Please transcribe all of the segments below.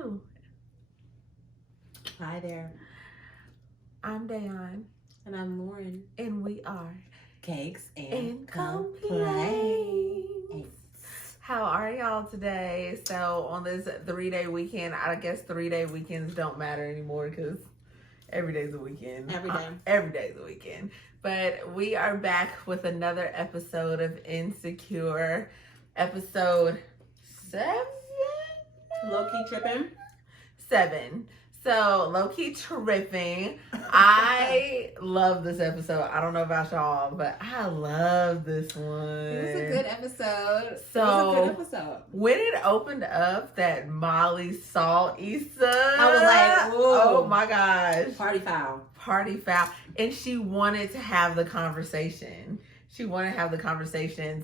Hello. Hi there. I'm Dayahn. And I'm Lauren. And we are Cakes and Complaints. How are y'all today? So on this 3-day weekend, I guess 3-day weekends don't matter anymore because every day's a weekend. Every day. Every day's a weekend. But we are back with another episode of Insecure. Episode 7? Lowkey Trippin. 7. So, Lowkey Trippin. I love this episode. I don't know about y'all, but I love this one. It was a good episode. When it opened up that Molly saw Issa, I was like, ooh. Oh my gosh. Party foul. And she wanted to have the conversation.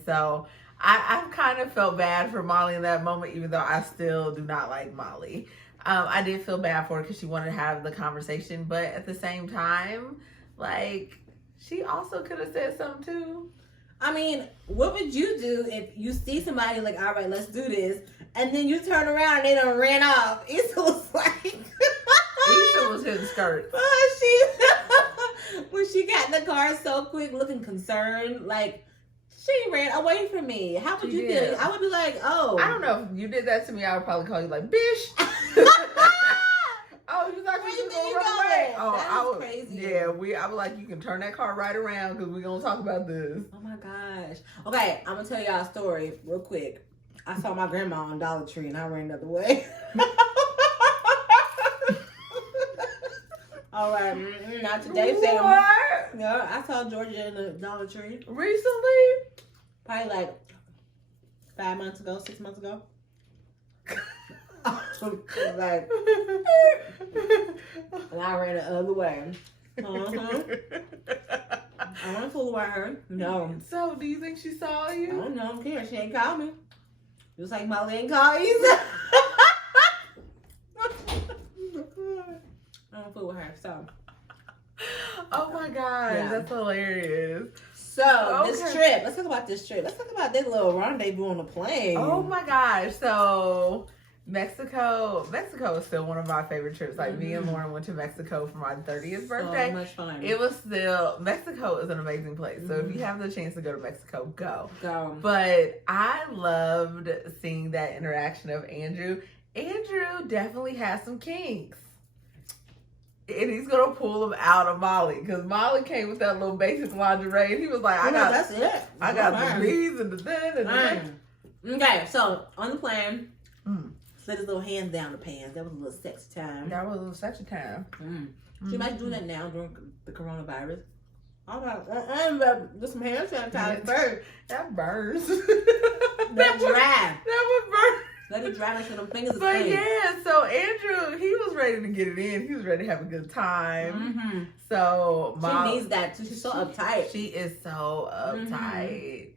So, I kind of felt bad for Molly in that moment, even though I still do not like Molly. I did feel bad for her because she wanted to have the conversation, but at the same time, like, she also could have said something too. I mean, what would you do if you see somebody like, all right, let's do this, and then you turn around and they done ran off? Issa was like... Issa was hitting skirts. When she got in the car so quick, looking concerned, like... She ran away from me. How would you do? I would be like, oh. I don't know. If you did that to me, I would probably call you like, bitch. Oh, you thought you was going to run away? Oh, that was crazy. Yeah, I was like, you can turn that car right around because we're going to talk about this. Oh my gosh. Okay, I'm going to tell y'all a story real quick. I saw my grandma on Dollar Tree and I ran the other way. All right, not today. What? No, I saw Georgia in the Dollar Tree. Recently? Probably like 5 months ago, 6 months ago. Like, and I ran the other way. Uh-huh. I wasn't fool with her. No. So, do you think she saw you? I don't know. I don't care. She ain't called me. Just like Molly ain't called Issa. I don't fool with her, so. Oh my gosh, that's hilarious. So, This trip. Let's talk about this trip. Let's talk about this little rendezvous on the plane. Oh my gosh. So, Mexico is still one of my favorite trips. Like, me and Lauren went to Mexico for my 30th birthday. So much fun. It was Mexico is an amazing place. So, if you have the chance to go to Mexico, go. But I loved seeing that interaction of Andrew. Andrew definitely has some kinks. And he's gonna pull them out of Molly because Molly came with that little basic lingerie, and he was like, that's it. I got the these and the then and the Okay, so on the plane, slid his little hands down the pants. That was a little sexy time. She might do that now during the coronavirus. All right, do some hand sanitizer first. That burns. That dry. That would burn. Let it dry so them fingers. But yeah, so Andrew, he was ready to get it in. He was ready to have a good time. So she needs that too. She's so uptight. She is so uptight,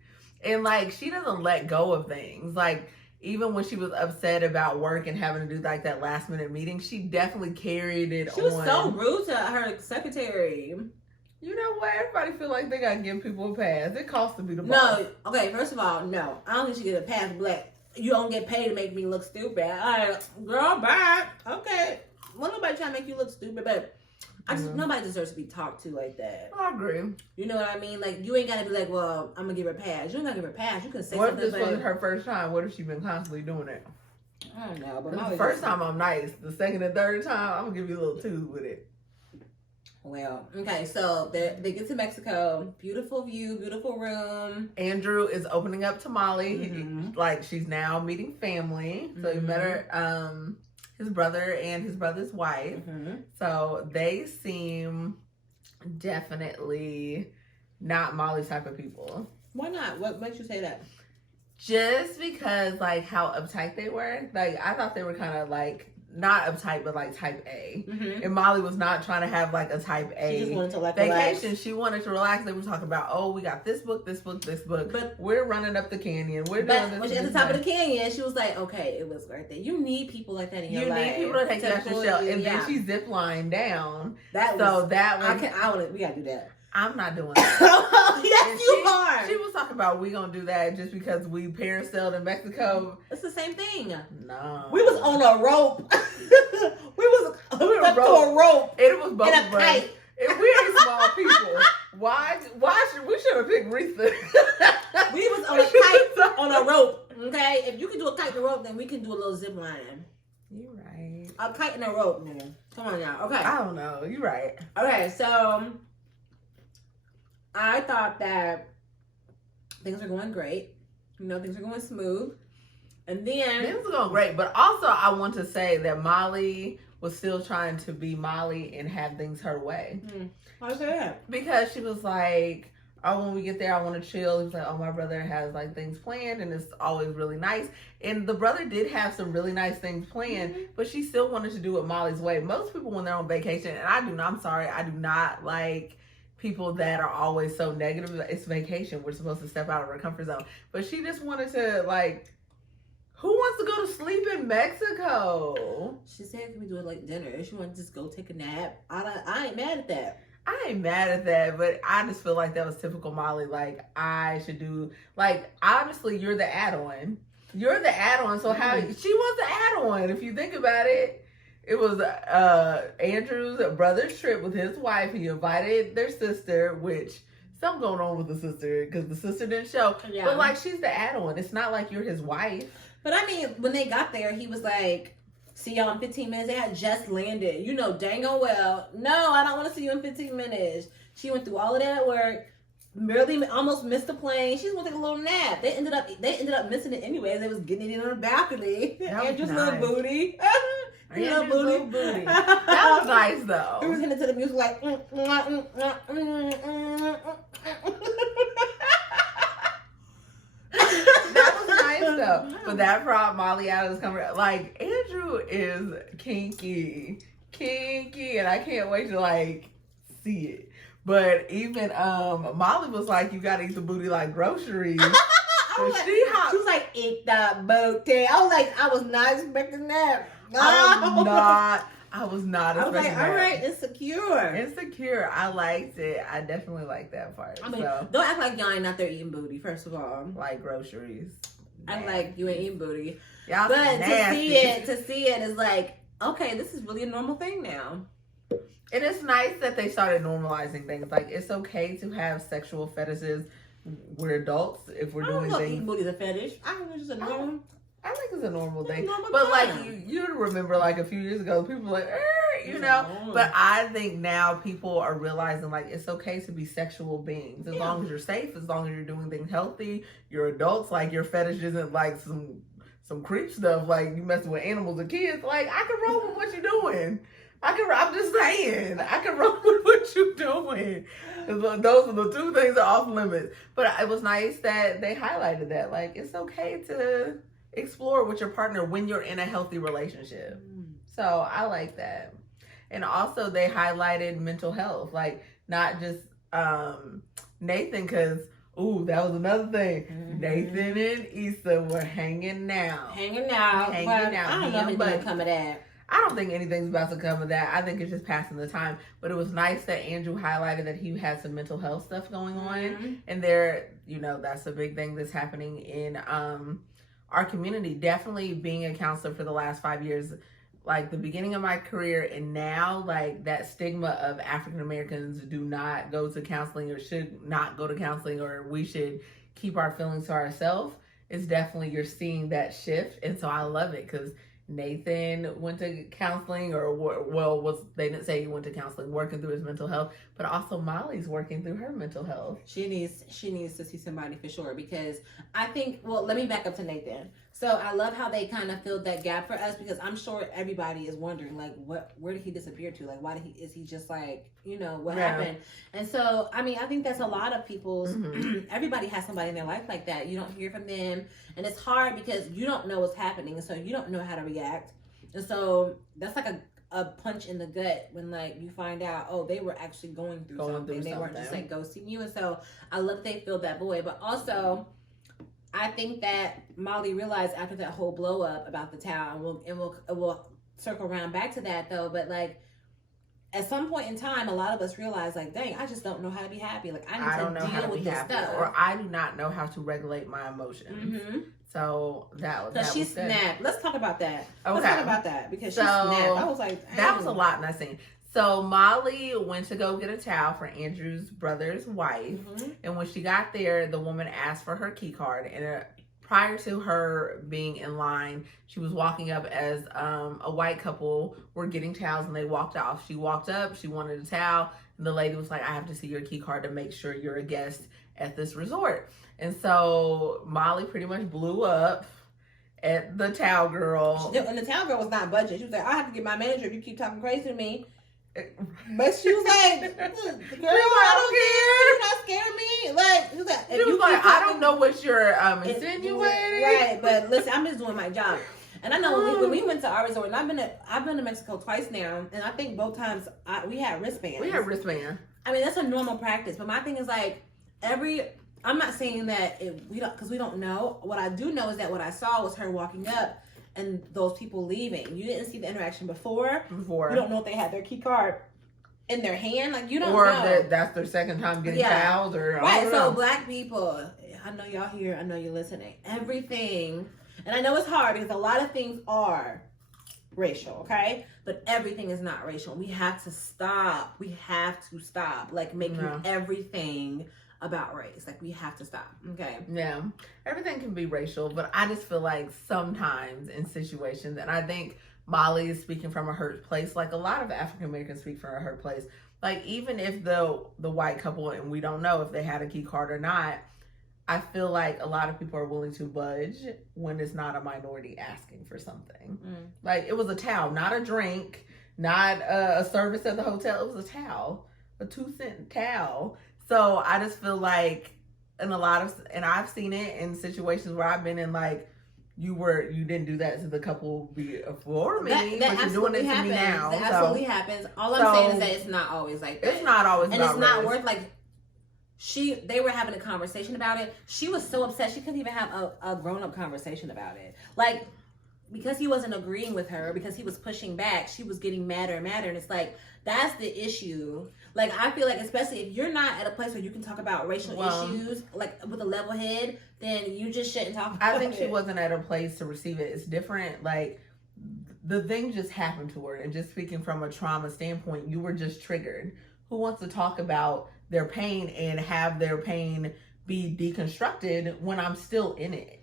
and like she doesn't let go of things. Like even when she was upset about work and having to do like that last minute meeting, she definitely carried it on. She was so rude to her secretary. You know what? Everybody feel like they gotta give people a pass. It costs to be the boss. No, okay. First of all, no, I don't think she get a pass. Black. You don't get paid to make me look stupid. All right, girl, bye. Okay. Well, nobody trying to make you look stupid, but nobody deserves to be talked to like that. I agree. You know what I mean? Like, you ain't got to be like, well, I'm going to give her a pass. You ain't got to give her a pass. You can say what something. What if this wasn't her first time? What if she been constantly doing it? I don't know. But the first time, I'm nice. The second and third time, I'm going to give you a little tube with it. Well, okay, so they get to Mexico. Beautiful view, beautiful room. Andrew is opening up to Molly. Like, she's now meeting family. So he met her, his brother and his brother's wife. So they seem definitely not Molly's type of people. Why not? What makes you say that? Just because, like, how uptight they were. Like, I thought they were kind of, like, not uptight, but like type A. And Molly was not trying to have like a type A she just wanted to, like, vacation. Relax. She wanted to relax. They were talking about, oh, we got this book. But we're running up the canyon. We're doing this. When she at the top of the canyon, she was like, okay, it was worth it. You need people like that in your life. You need people to take you out your shell. And then she zip lined down. We gotta do that. I'm not doing that. Yes, you are. She was talking about we gonna do that just because we parasailed in Mexico. It's the same thing. No. We was on a rope. we was up to a rope. It was both and a kite. If we ain't small people, why should have picked Risa? We was on a kite on a rope. Okay? If you can do a kite and a rope, then we can do a little zip line. You're right. A kite and a rope, man. Come on now. Okay. I don't know. You're right. Okay, so I thought that things were going great. You know, things were going smooth. And then things were going great. But also I want to say that Molly was still trying to be Molly and have things her way. Why say that? Because she was like, oh, when we get there, I want to chill. He was like, oh, my brother has like things planned and it's always really nice. And the brother did have some really nice things planned, but she still wanted to do it Molly's way. Most people when they're on vacation, and I do not like people that are always so negative. It's vacation. We're supposed to step out of our comfort zone. But she just wanted to like, who wants to go to sleep in Mexico? She said, can we do it like dinner? She wanted to just go take a nap. I ain't mad at that. I ain't mad at that, but I just feel like that was typical Molly. Like, I should do, like, obviously you're the add-on. You're the add-on, so how, she was the add-on. If you think about it, it was Andrew's brother's trip with his wife. He invited their sister, which, something going on with the sister, because the sister didn't show. Yeah. But, like, she's the add-on. It's not like you're his wife. But, I mean, when they got there, he was like, see y'all in 15 minutes. They had just landed. You know dang on well, no, I don't want to see you in 15 minutes. She went through all of that at work, barely almost missed the plane. She was going to take a little nap. They ended up missing it anyways. They was getting it on the balcony. Andrew's little booty. Little booty. That was nice though. He was hitting to the music like though. But that brought Molly out of his comfort. Like, Andrew is kinky, and I can't wait to like see it. But even Molly was like, you gotta eat the booty like groceries. She was like, eat the booty. I was not expecting that. I was not expecting that. I was like, all right, insecure. Insecure. I liked it. I definitely liked that part. I mean, don't act like y'all ain't out there eating booty, first of all. Like groceries. I'm like, you ain't eating booty. Y'all but to see it is like, okay, this is really a normal thing now. And it's nice that they started normalizing things. Like, it's okay to have sexual fetishes. We're adults if we're doing things. Eating booty is a fetish. I think it's just a normal. I think it's a normal thing. But like you remember like a few years ago, people were like, you know. But I think now people are realizing like it's okay to be sexual beings as long as you're safe, as long as you're doing things healthy. You're adults. Like your fetish isn't like some creep stuff. Like you messing with animals or kids. Like I can roll with what you're doing. I'm just saying, I can roll with what you're doing. Those are the two things that are off limits. But it was nice that they highlighted that. Like, it's okay to explore with your partner when you're in a healthy relationship. So I like that. And also they highlighted mental health. Like, not just Nathan, because, that was another thing. Nathan and Issa were hanging out. I don't know if anything come of that. I don't think anything's about to come of that. I think it's just passing the time. But it was nice that Andrew highlighted that he had some mental health stuff going on. And that's a big thing that's happening in our community. Definitely being a counselor for the last 5 years, like the beginning of my career and now, like that stigma of African Americans do not go to counseling or should not go to counseling or we should keep our feelings to ourselves. It's definitely, you're seeing that shift. And so I love it because Nathan went to counseling, they didn't say he went to counseling, working through his mental health, but also Molly's working through her mental health. She needs to see somebody for sure, because I think, let me back up to Nathan. So I love how they kind of filled that gap for us, because I'm sure everybody is wondering, like, where did he disappear to? Like, is he just like, what happened? And so, I mean, I think that's a lot of people's, everybody has somebody in their life like that. You don't hear from them, and it's hard because you don't know what's happening, and so you don't know how to react. And so that's like a punch in the gut when like you find out, they were actually going through something. They weren't just like ghosting you. And so I love that they filled that void. But also, I think that Molly realized after that whole blow up about the town, and we'll circle around back to that though. But like, at some point in time, a lot of us realize, like, dang, I just don't know how to be happy. Like, I need to deal with this stuff. Or I do not know how to regulate my emotions. Mm-hmm. So that she was snapped. good. Let's talk about that. Okay. Let's talk about that because she snapped. I was like, dang. That was a lot in that scene. So Molly went to go get a towel for Andrew's brother's wife. Mm-hmm. And when she got there, the woman asked for her key card. And prior to her being in line, she was walking up as a white couple were getting towels and they walked off. She walked up, she wanted a towel, and the lady was like, I have to see your key card to make sure you're a guest at this resort. And so Molly pretty much blew up at the towel girl. And the towel girl was not budging. She was like, I have to get my manager if you keep talking crazy to me. But she was like, girl, I don't care. You're not scaring me. Like, she was like, if you like, I don't know what you're insinuating. Right, but listen, I'm just doing my job. And I know when we went to our resort, and I've been to Mexico twice now, and I think both times we had wristbands. We had wristbands. I mean, that's a normal practice. But my thing is like I'm not saying that we don't know. What I do know is that what I saw was her walking up and those people leaving. You didn't see the interaction before. You don't know if they had their key card in their hand. Like, you don't know. Or that's their second time getting towels. Right, so black people, I know y'all here. I know you're listening. Everything, and I know it's hard because a lot of things are racial, okay? But everything is not racial. We have to stop. Like, making everything about race. Like, we have to stop. Okay. Yeah. Everything can be racial, but I just feel like sometimes in situations, and I think Molly is speaking from a hurt place, like a lot of African Americans speak from a hurt place. Like, even if the white couple, and we don't know if they had a key card or not, I feel like a lot of people are willing to budge when it's not a minority asking for something. Like, it was a towel, not a drink, not a service at the hotel. It was a towel, a 2-cent towel. So I just feel like and I've seen it in situations where I've been in, like, you didn't do that to the couple before me, but you're doing it to me now. That absolutely happens. All I'm saying is that it's not always like that. It's not always, and it's not worth, like, they were having a conversation about it. She was so upset she couldn't even have a grown-up conversation about it. Like, because he wasn't agreeing with her, because he was pushing back, she was getting madder and madder. And it's like, that's the issue. Like, I feel like, especially if you're not at a place where you can talk about racial issues, like, with a level head, then you just shouldn't talk about it. I think she wasn't at a place to receive it. It's different. Like, the thing just happened to her. And just speaking from a trauma standpoint, you were just triggered. Who wants to talk about their pain and have their pain be deconstructed when I'm still in it?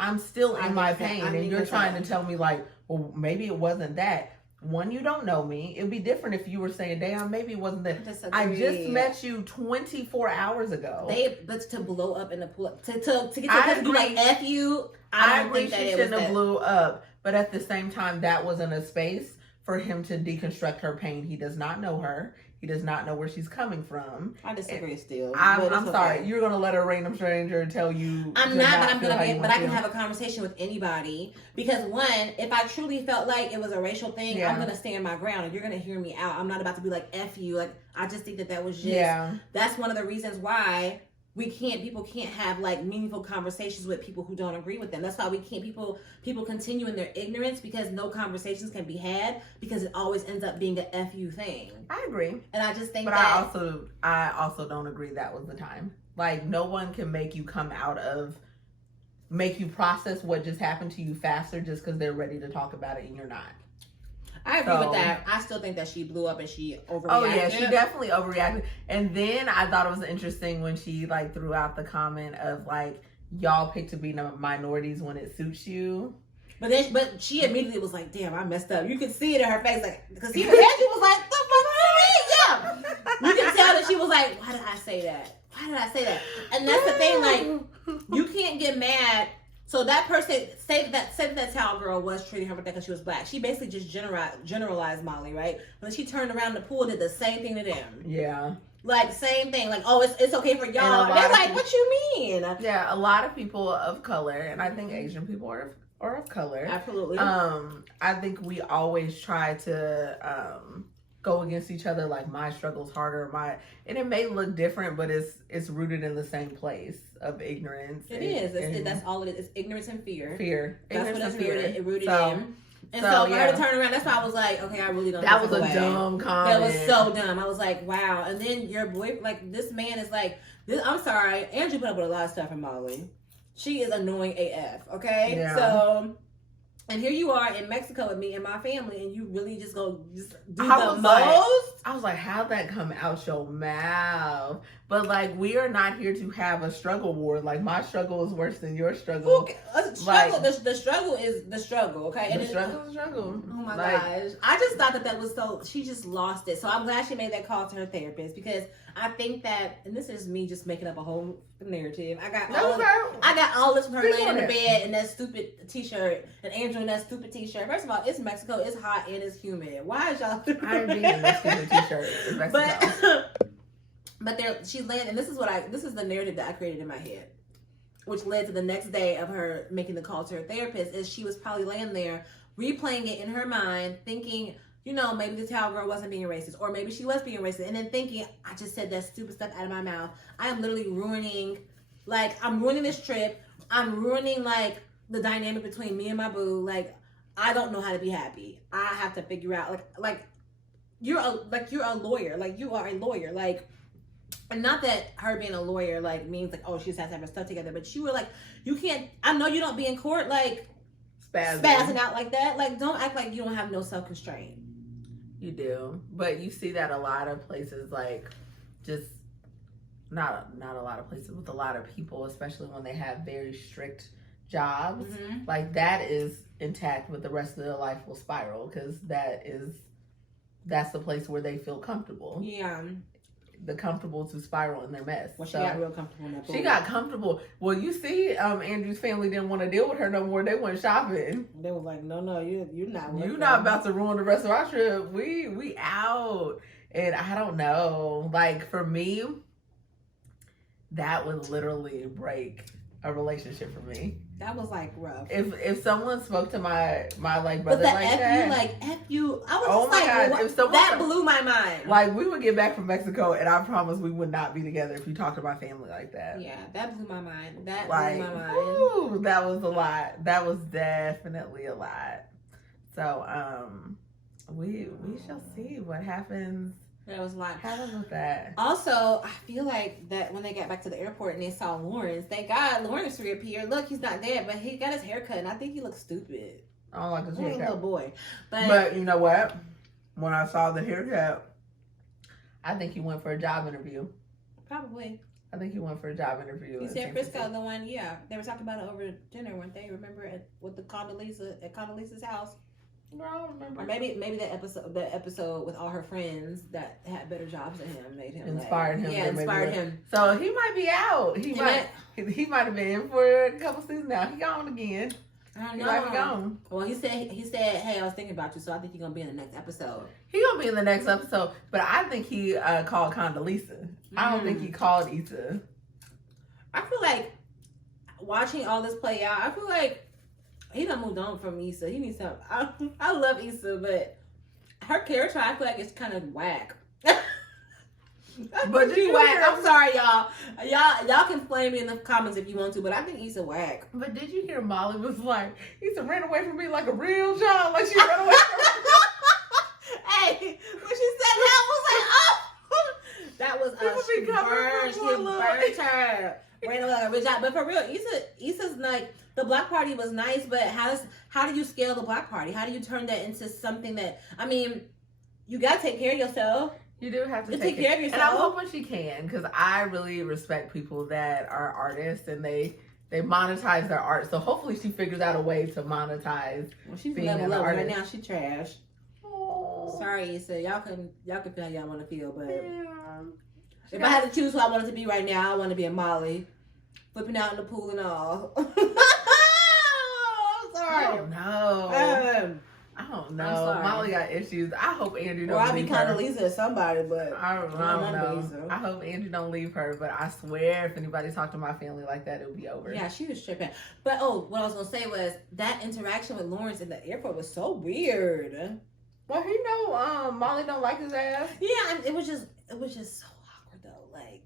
I'm still in my pain, and you're trying to tell me, like, well, maybe it wasn't that. One, you don't know me. It'd be different if you were saying, Dayahn, maybe it wasn't that. I just met you 24 hours ago. But to blow up in the pool, to get to be like, F you, I agree she shouldn't have blew up. But at the same time, that wasn't a space for him to deconstruct her pain. He does not know her. He does not know where she's coming from. I disagree still. I'm sorry. You're going to let a random stranger tell you. I'm not, but I can have a conversation with anybody. Because one, if I truly felt like it was a racial thing, I'm going to stand my ground and you're going to hear me out. I'm not about to be like, F you. Like, I just think that was just, that's one of the reasons why people can't have, like, meaningful conversations with people who don't agree with them. That's why people continue in their ignorance, because no conversations can be had, because it always ends up being a F you thing. I agree. And I just think I also don't agree that was the time. Like, no one can make you make you process what just happened to you faster just because they're ready to talk about it and you're not. I agree with that. I still think that she blew up and she overreacted. Oh yeah, she definitely overreacted. And then I thought it was interesting when she, like, threw out the comment of, like, y'all pick to be minorities when it suits you. But she immediately was like, damn, I messed up. You could see it in her face, like, because she was like, the fuck are you? You can tell that she was like, why did I say that? And that's the thing, like, you can't get mad. So that person, say that towel girl was treating her with that because she was black. She basically just generalized Molly, right? When she turned around in the pool, did the same thing to them. Yeah. Like, same thing. Like, oh, it's okay for y'all. They're like, what you mean? Yeah, a lot of people of color, and I think Asian people are of color. Absolutely. I think we always try to go against each other, like, my struggle's harder, and it may look different, but it's rooted in the same place of ignorance. It is. That's all it is. It's ignorance and fear. Fear. That's what it's rooted in. And so for her to turn around, that's why I was like, okay, I really don't. That was a dumb comment. That was so dumb. I was like, wow. And then your boy, like, this man is like, this. I'm sorry, Andrew put up with a lot of stuff from Molly. She is annoying AF. Okay, so. And here you are in Mexico with me and my family, and you really just do the most? I was like, how'd that come out your mouth? But, like, we are not here to have a struggle war. Like, my struggle is worse than your struggle. The struggle is the struggle, okay? The struggle is the struggle. Oh, my gosh. I just thought that was so... She just lost it. So, I'm glad she made that call to her therapist, because I think that... And this is me just making up a whole narrative. I got all this from her laying in the bed in that stupid t-shirt, and Andrew in that stupid t-shirt. First of all, it's Mexico. It's hot and it's humid. Why is y'all... I ain't being in that stupid t-shirt in Mexico. But she's laying, and this is the narrative that I created in my head, which led to the next day of her making the call to her therapist. Is she was probably laying there replaying it in her mind, thinking, you know, maybe the towel girl wasn't being racist, or maybe she was being racist, and then thinking, I just said that stupid stuff out of my mouth. I am literally ruining this trip. I'm ruining, like, the dynamic between me and my boo. Like, I don't know how to be happy. I have to figure out, like you're a lawyer. Like, you are a lawyer. Like, and not that her being a lawyer, like, means, like, oh, she just has to have her stuff together. But you were like, you can't, I know you don't be in court, like, spazzing out like that. Like, don't act like you don't have no self-constraint. You do. But you see that a lot of places, like, just, not a lot of places, with a lot of people, especially when they have very strict jobs. Mm-hmm. Like, that is intact, but the rest of their life will spiral, because that's the place where they feel comfortable. Yeah. The comfortable to spiral in their mess. Well, she got real comfortable in that pool. She got comfortable. Well, you see, Andrew's family didn't want to deal with her no more. They went shopping. They were like, no, you're not. You're not about to ruin the rest of our trip. We out. And I don't know. Like, for me, that would literally break a relationship for me. That was, like, rough. If someone spoke to my like brother but like that, F you. I was oh my God, if someone, that blew my mind. Like, we would get back from Mexico, and I promise we would not be together if you talked to my family like that. Yeah, that blew my mind. That blew my mind. Ooh, that was a lot. That was definitely a lot. So, we shall see what happens. That was a lot. Happens with that. Also, I feel like that when they got back to the airport and they saw Lawrence, thank God Lawrence reappeared. Look, he's not dead, but he got his hair cut, and I think he looks stupid. I don't like his haircut. Little boy. But you know what? When I saw the haircut, I think he went for a job interview. Probably. I think he went for a job interview. He said Frisco, the one, yeah. They were talking about it over dinner, weren't they? Remember with the Condoleezza's house? No, I don't remember. Or maybe that episode with all her friends that had better jobs than him made him inspired him. Yeah, inspired him. So he might be out. He might have been in for a couple seasons now. He gone again. I don't know. He might be gone. Well, he said, hey, I was thinking about you, so I think you're gonna be in the next episode. He gonna be in the next episode, but I think he called Condoleezza. I don't think he called Issa. I feel like watching all this play out, I feel like he done moved on from Issa. He needs some. I love Issa, but her character, I feel like it's kind of whack. But she whack. I'm sorry, y'all. Y'all can flame me in the comments if you want to, but I think Issa whack. But did you hear Molly was like, Issa ran away from me like a real child, like she ran away from me. Hey, when she said that, I was like, oh, that was she burned her. Ran away like a real child. But for real, Issa's like, the block party was nice, but how do you scale the block party? How do you turn that into something that, I mean, you gotta take care of yourself. You do have to take care of yourself. And I'm hoping she can, because I really respect people that are artists and they monetize their art. So hopefully she figures out a way to monetize. Well, she's level up right now. She trash. Oh. Sorry, Issa. Y'all can feel how y'all want to feel, but if I had to choose who I wanted to be right now, I want to be a Molly, flipping out in the pool and all. Sorry. I don't know. I don't know. Molly got issues. I hope Andrew don't leave her. Or I'll be Condoleezza or somebody, but I don't know. I hope Andrew don't leave her, but I swear if anybody talked to my family like that, it'll be over. Yeah, she was tripping. But what I was going to say was that interaction with Lawrence in the airport was so weird. Well, he know Molly don't like his ass. Yeah, and it was just so awkward though. Like,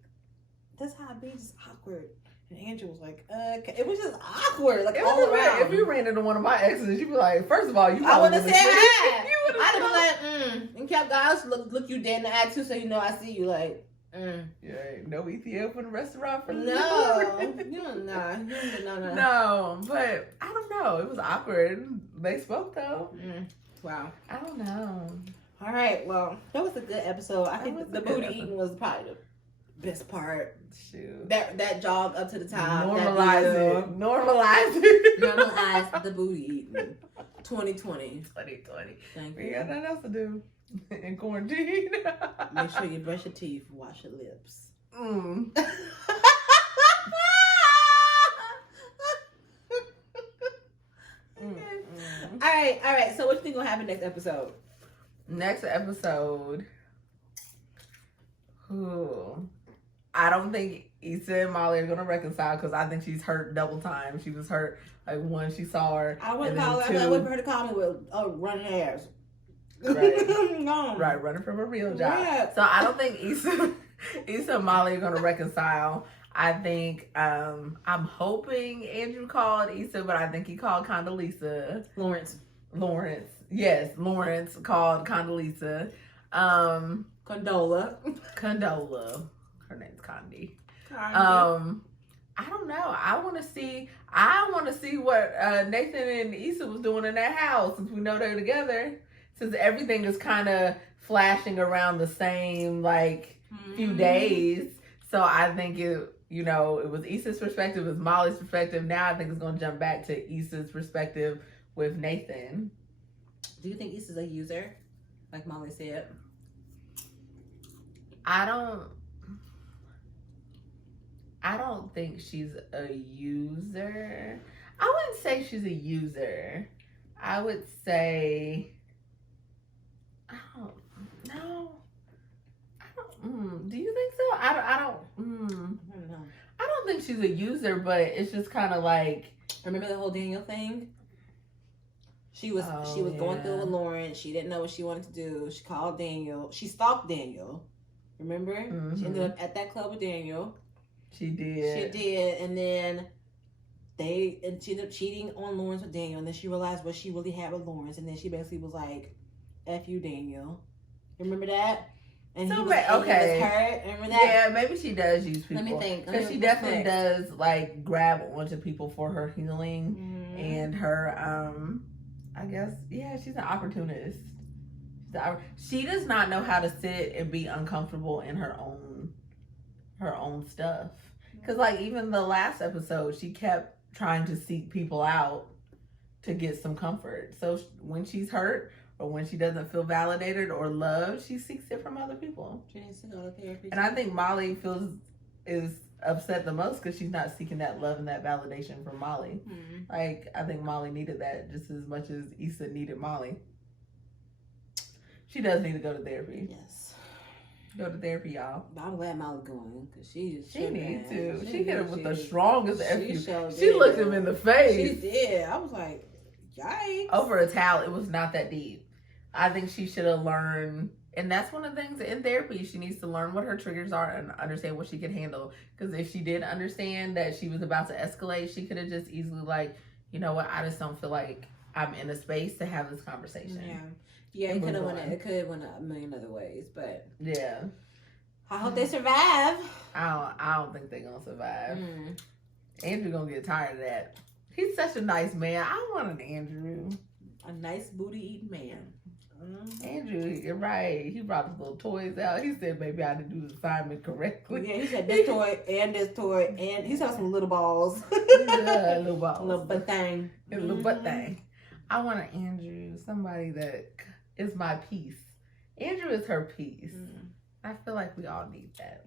that's how it be, just awkward. And Andrew was like, it was just awkward, like all around. If you ran into one of my exes, you'd be like, first of all, I would have said hi. I'd have been like, and kept guys look you dead in the eye too, so you know I see you like. Yeah, no Ethiopian restaurant for no, but I don't know. It was awkward. They spoke though. Wow. I don't know. All right, well, that was a good episode. I think the booty eating was probably the best part. Shoot. That jog up to the top. Normalize it. Normalize the booty eating. 2020. 2020. Thank you. We got nothing else to do in quarantine. Make sure you brush your teeth, wash your lips. All right. So what you think gonna happen next episode? Next episode. I don't think Issa and Molly are gonna reconcile because I think she's hurt double time. She was hurt like one, she saw her. I wouldn't call her. I wouldn't for her to call me with running hairs. Right. No. Right, running from a real job. Yeah. So I don't think Issa and Molly are gonna reconcile. I think I'm hoping Andrew called Issa, but I think he called Condoleezza. Lawrence. Yes, Lawrence called Condoleezza. Condola. Her name's Condi. I don't know. I want to see what Nathan and Issa was doing in that house since we know they're together. Since everything is kind of flashing around the same few days. So I think it was Issa's perspective, it was Molly's perspective. Now I think it's going to jump back to Issa's perspective with Nathan. Do you think Issa's a user, like Molly said? I don't think she's a user. I wouldn't say she's a user. I would say, do you think so? I don't know. I don't think she's a user, but it's just kind of like. Remember the whole Daniel thing? She was going through with Lauren. She didn't know what she wanted to do. She called Daniel. She stalked Daniel. Remember? Mm-hmm. She ended up at that club with Daniel. She did. And then she ended up cheating on Lawrence with Daniel. And then she realized what she really had with Lawrence. And then she basically was like, F you, Daniel. Remember that? And he was hurt. Remember that? Yeah, maybe she does use people. Let me think. Because she definitely does grab onto people for her healing and her I guess she's an opportunist. She does not know how to sit and be uncomfortable in her own stuff. Because even the last episode, she kept trying to seek people out to get some comfort. So when she's hurt or when she doesn't feel validated or loved, she seeks it from other people. She needs to go to therapy. And I think Molly is upset the most because she's not seeking that love and that validation from Molly. I think Molly needed that just as much as Issa needed Molly. She does need to go to therapy. Yes. Go to therapy, y'all. But I'm glad Molly's going because she needs to. She hit him with the strongest FU. She looked him in the face. She did. I was like, yikes. Over a towel. It was not that deep. I think she should have learned, and that's one of the things in therapy. She needs to learn what her triggers are and understand what she can handle. Because if she did understand that she was about to escalate, she could have just easily you know what? I just don't feel like I'm in a space to have this conversation. Yeah, it could have went a million other ways, but yeah. I hope they survive. I don't think they're gonna survive. Andrew gonna get tired of that. He's such a nice man. I want an Andrew. A nice booty eating man. Andrew, you're right. He brought his little toys out. He said maybe I didn't do the assignment correctly. Yeah, he said this toy, and he's got some little balls. Yeah, little balls. Little butt thing. A little butt thing. I want an Andrew, somebody that is my peace. Andrew is her peace. I feel like we all need that.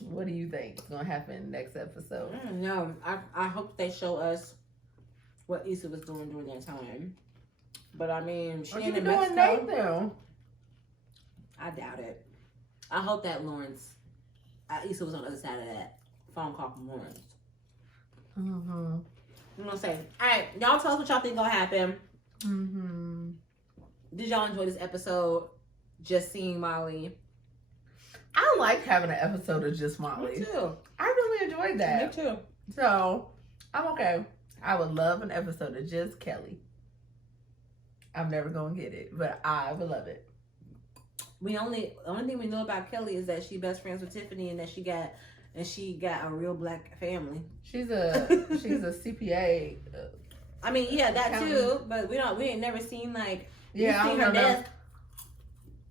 What do you think is going to happen next episode? No, I hope they show us what Issa was doing during that time. But I mean, she ain't in Mexico. I doubt it. I hope that Issa was on the other side of that phone call from Lawrence. I'm gonna say, all right, y'all tell us what y'all think gonna happen. Did y'all enjoy this episode? Just seeing Molly. I like having an episode of just Molly. Me too. I really enjoyed that. Me too. So I'm okay. I would love an episode of just Kelly. I'm never gonna get it, but I would love it. The only thing we know about Kelly is that she's best friends with Tiffany, and that she got a real black family. She's a CPA. I mean, yeah, that too. But we ain't never seen like seen her know. desk.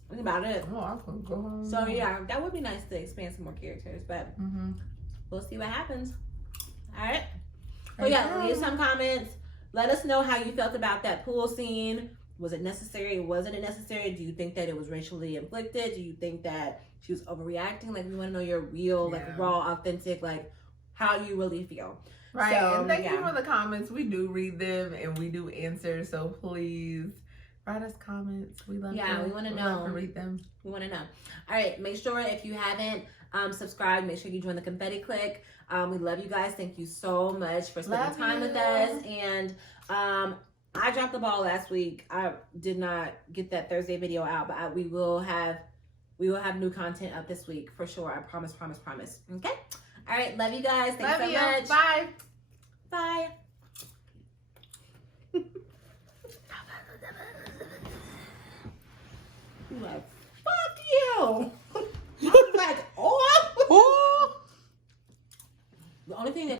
That's about it. Oh, I can go home. So yeah, that would be nice to expand some more characters, but we'll see what happens. All right. So yeah, leave some comments. Let us know how you felt about that pool scene. Was it necessary? Wasn't it necessary? Do you think that it was racially inflicted? Do you think that she was overreacting? Like, we want to know your real, like, raw, authentic, like, how you really feel. Right. So, and thank you for the comments. We do read them and we do answer. So please write us comments. We love them. Yeah, we want to know. Love to read them. We want to know. All right. Make sure if you haven't subscribed, make sure you join the confetti click. We love you guys. Thank you so much for spending time with us. And I dropped the ball last week. I did not get that Thursday video out, but we will have new content up this week for sure. I promise. Okay. All right. Love you guys. Thanks so much. Bye. Bye. Like, fuck you. Like, oh. The only thing that